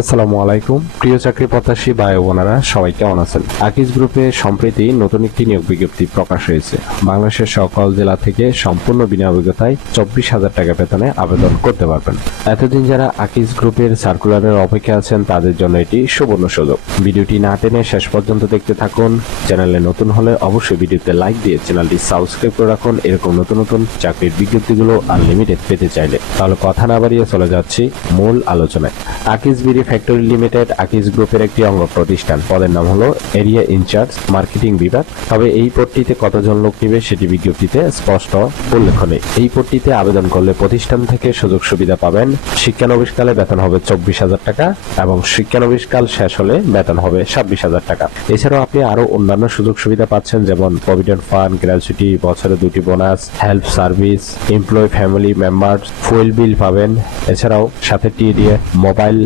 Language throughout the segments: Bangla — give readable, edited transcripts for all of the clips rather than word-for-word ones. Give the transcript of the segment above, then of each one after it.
আসসালামু আলাইকুম প্রিয় চাকরি প্রত্যাশী ভাই ও বোনেরা, সবাই কেমন আছেন? আকিজ গ্রুপে সম্প্রতি নতুন একটি নিয়োগ বিজ্ঞপ্তি প্রকাশ হয়েছে। বাংলাদেশের সকল জেলা থেকে সম্পূর্ণ বিনা অভিজ্ঞতায় 24,000 টাকা বেতনে আবেদন করতে পারবেন। এতদিন যারা আকিজ গ্রুপের সার্কুলারের অপেক্ষা আছেন তাদের জন্য এটি সুবর্ণ সুযোগ। ভিডিওটি না টেনে শেষ পর্যন্ত দেখতে থাকুন। চ্যানেলে নতুন হলে অবশ্যই ভিডিওতে লাইক দিয়ে চ্যানেলটি সাবস্ক্রাইব করে রাখুন এরকম নতুন নতুন চাকরির বিজ্ঞপ্তিগুলো আনলিমিটেড পেতে চাইলে। তাহলে কথা না বাড়িয়ে চলে যাচ্ছি মূল আলোচনায়। Akij BD factory limited Akij গ্রুপের একটি অঙ্গ প্রতিষ্ঠান। পদের নাম হলো এরিয়া ইনচার্জ মার্কেটিং বিভাগ। তবে এই পদটিতে কতজন লোক নিবে সেটি বিজ্ঞপ্তিতে স্পষ্ট উল্লেখ নেই। এই পদটিতে আবেদন করলে প্রতিষ্ঠান থেকে সুযোগ সুবিধা পাবেন। শিক্ষানবিশকালে বেতন হবে 24,000 টাকা এবং শিক্ষানবিশকাল শেষ হলে বেতন হবে 26,000 টাকা। এছাড়াও আপনি আরো অন্যান্য সুযোগ সুবিধা পাচ্ছেন, যেমন প্রভিডেন্ট ফান্ড, গ্র্যাচুইটি, বছরে 2টি bonus, help service, employee family member, fuel bill পাবেন। এছাড়াও সাথে TDA, mobile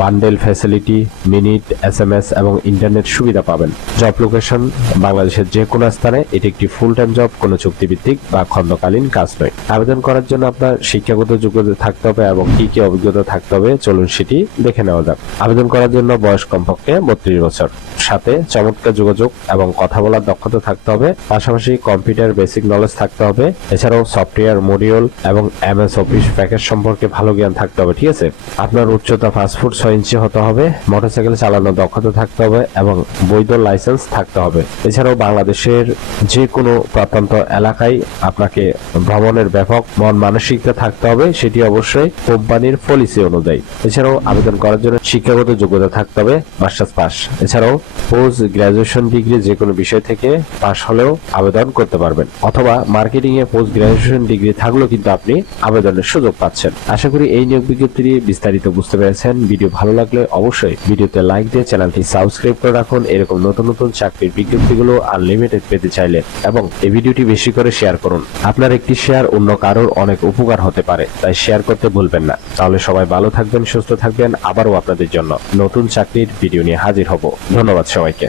bundle facility, minute, SMS এবং ইন্টারনেট সুবিধা পাবেন। জব লোকেশন বাংলাদেশের যে কোনো স্থানে। এটি একটি ফুল টাইম জব, কোনো চুক্তিভিত্তিক বা খণ্ডকালীন কাজ নয়। আবেদন করার জন্য আপনার শিক্ষাগত যোগ্যতা থাকতে হবে এবং কি কি অভিজ্ঞতা থাকতে হবে চলুন সেটি দেখে নেওয়া যাক। আবেদন করার জন্য বয়স কমপক্ষে 32 বছর, সাথে চমৎকার যোগাযোগ এবং কথা বলার দক্ষতা থাকতে হবে। পাশাপাশি কম্পিউটার বেসিক নলেজ থাকতে হবে। এছাড়াও সফটওয়্যার মডিউল এবং MS অফিস প্যাকেজ সম্পর্কে ভালো জ্ঞান থাকতে হবে। ঠিক আছে, আপনার উচ্চতা 5 ফুট 6 ইঞ্চি হতে হবে। মোটরসাইকেল চালানোর দক্ষতা থাকতে হবে এবং বৈধ লাইসেন্স থাকতে হবে। এছাড়াও বাংলাদেশের যে কোনো প্রত্যন্ত এলাকায় আপনাকে ভ্রমণের ব্যাপক মন মানসিকতা থাকতে হবে, সেটি অবশ্যই কোম্পানির পলিসি অনুযায়ী। এছাড়াও আবেদন করার জন্য শিক্ষাগত যোগ্যতা থাকতে হবে মাস্টার্স পাস। এছাড়াও পোস্ট গ্রাজুয়েশন ডিগ্রি যে কোনো বিষয় থেকে পাস হলেও আবেদন করতে পারবেন, অথবা মার্কেটিং এ পোস্ট গ্রাজুয়েশন ডিগ্রি থাকলেও কিন্তু আপনি আবেদনের সুযোগ পাচ্ছেন। আশা করি এই নিয়োগ বিজ্ঞপ্তি বিস্তারিত বুঝতে পেরেছেন। ভিডিও ভালো লাগলে অবশ্যই ভিডিওতে লাইক দিয়ে চ্যানেলটি সাবস্ক্রাইব করে রাখুন এরকম নতুন নতুন চাকরির বিজ্ঞপ্তিগুলো আনলিমিটেড পেতে চাইলে, এবং এই ভিডিওটি বেশি করে শেয়ার করুন। আপনার একটি শেয়ার অন্য কারোর অনেক উপকার হতে পারে, তাই শেয়ার করতে ভুলবেন না। তাহলে সবাই ভালো থাকবেন, সুস্থ থাকবেন। আবারও আপনাদের জন্য নতুন চাকরির ভিডিও নিয়ে হাজির হব। ধন্যবাদ সবাইকে।